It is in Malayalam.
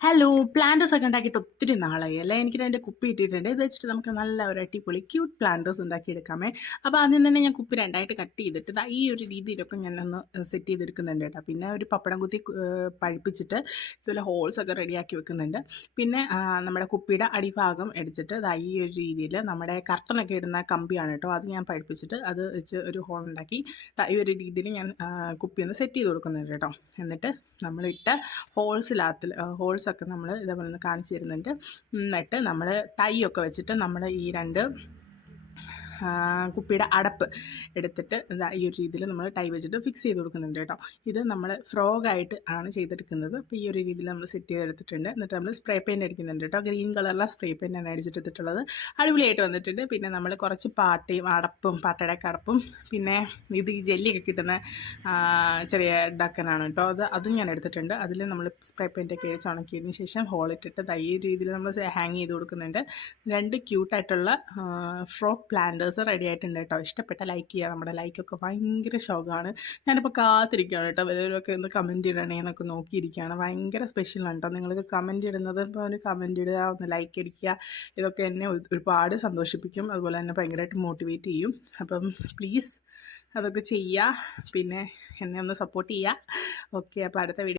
ഹലോ പ്ലാന്റേഴ്സ് ഒക്കെ ഉണ്ടാക്കിയിട്ട് ഒത്തിരി നാളായി അല്ലേ? എനിക്ക് എന്റെ കുപ്പി ഇട്ടിട്ടുണ്ട് ഇത് വെച്ചിട്ട് നമുക്ക് നല്ല ഒരു അടിപൊളി ക്യൂട്ട് പ്ലാന്റേഴ്സ് ഉണ്ടാക്കിയെടുക്കാമേ. അപ്പോൾ ആദ്യം തന്നെ ഞാൻ കുപ്പി രണ്ടായിട്ട് കട്ട് ചെയ്തിട്ട് ഈ ഒരു രീതിയിലൊക്കെ ഞാൻ ഒന്ന് സെറ്റ് ചെയ്തെടുക്കുന്നുണ്ട് കേട്ടോ. പിന്നെ ഒരു പപ്പടം കുത്തി പഴിപ്പിച്ചിട്ട് ഇതുപോലെ ഹോൾസ് ഒക്കെ റെഡിയാക്കി വെക്കുന്നുണ്ട്. പിന്നെ നമ്മുടെ കുപ്പിയുടെ അടിഭാഗം എടുത്തിട്ട് ഈ ഒരു രീതിയിൽ നമ്മുടെ കർട്ടനൊക്കെ ഇടുന്ന കമ്പിയാണ് കേട്ടോ. അത് ഞാൻ പഴിപ്പിച്ചിട്ട് അത് വെച്ച് ഒരു ഹോൾ ഉണ്ടാക്കി ഈ ഒരു രീതിയിൽ ഞാൻ കുപ്പി ഒന്ന് സെറ്റ് ചെയ്ത് കൊടുക്കുന്നുണ്ട് കേട്ടോ. എന്നിട്ട് നമ്മളിട്ട ഹോൾസിനകത്തിൽ ഹോൾസൊക്കെ നമ്മൾ ഇതേപോലെ ഒന്ന് കാണിച്ചു തരുന്നുണ്ട്. എന്നിട്ട് നമ്മൾ തൈയൊക്കെ വെച്ചിട്ട് നമ്മൾ ഈ രണ്ട് കുപ്പിയുടെ അടപ്പ് എടുത്തിട്ട് ഇതാ ഈ ഒരു രീതിയിൽ നമ്മൾ ടൈ വെച്ചിട്ട് ഫിക്സ് ചെയ്ത് കൊടുക്കുന്നുണ്ട് കേട്ടോ. ഇത് നമ്മൾ ഫ്രോഗായിട്ട് ആണ് ചെയ്തെടുക്കുന്നത്. അപ്പോൾ ഈ ഒരു രീതിയിൽ നമ്മൾ സെറ്റ് ചെയ്തെടുത്തിട്ടുണ്ട്. എന്നിട്ട് നമ്മൾ സ്പ്രേ പെയിന്റ് അടിക്കുന്നുണ്ട് കേട്ടോ. ഗ്രീൻ കളറിലെ സ്പ്രേ പെയിന്റാണ് അടിച്ചെടുത്തിട്ടുള്ളത് അടിപൊളിയായിട്ട് വന്നിട്ടുണ്ട്. പിന്നെ നമ്മൾ കുറച്ച് പാട്ടയും അടപ്പും പാട്ടയുടെ അടപ്പും പിന്നെ ഇത് ഈ ജെല്ലിയൊക്കെ കിട്ടുന്ന ചെറിയ ഡക്കനാണ് കേട്ടോ. അത് അതും ഞാൻ എടുത്തിട്ടുണ്ട്. അതിൽ നമ്മൾ സ്പ്രേ പെയിന്റൊക്കെ അടിച്ച് ഉണക്കിയതിന് ശേഷം ഹോളിട്ടിട്ട് ഈ രീതിയിൽ നമ്മൾ ഹാങ് ചെയ്ത് കൊടുക്കുന്നുണ്ട്. രണ്ട് ക്യൂട്ടായിട്ടുള്ള ഫ്രോക്ക് പ്ലാന്റേഴ്സ് റെഡി ആയിട്ടുണ്ട് കേട്ടോ ഇഷ്ടപ്പെട്ട ലൈക്ക് ചെയ്യുക. നമ്മുടെ ലൈക്കൊക്കെ ഭയങ്കര ഷോക്കാണ് ഞാനിപ്പോൾ കാത്തിരിക്കുകയാണ് കേട്ടോ വല്ലവരൊക്കെ ഒന്ന് കമന്റ് ഇടണേ എന്നൊക്കെ നോക്കിയിരിക്കുകയാണ്. ഭയങ്കര സ്പെഷ്യലാണ് കേട്ടോ നിങ്ങൾക്ക് കമന്റ് ഇടുന്നത് ഇപ്പോൾ ഒരു കമന്റ് ഇടുക ഒന്ന് ലൈക്ക് അടിക്കുക. ഇതൊക്കെ എന്നെ ഒരുപാട് സന്തോഷിപ്പിക്കും. അതുപോലെ തന്നെ ഭയങ്കരമായിട്ട് മോട്ടിവേറ്റ് ചെയ്യും. അപ്പം പ്ലീസ് അതൊക്കെ ചെയ്യുക. പിന്നെ എന്നെ ഒന്ന് സപ്പോർട്ട് ചെയ്യുക. ഓക്കെ അപ്പോൾ അടുത്ത വീഡിയോ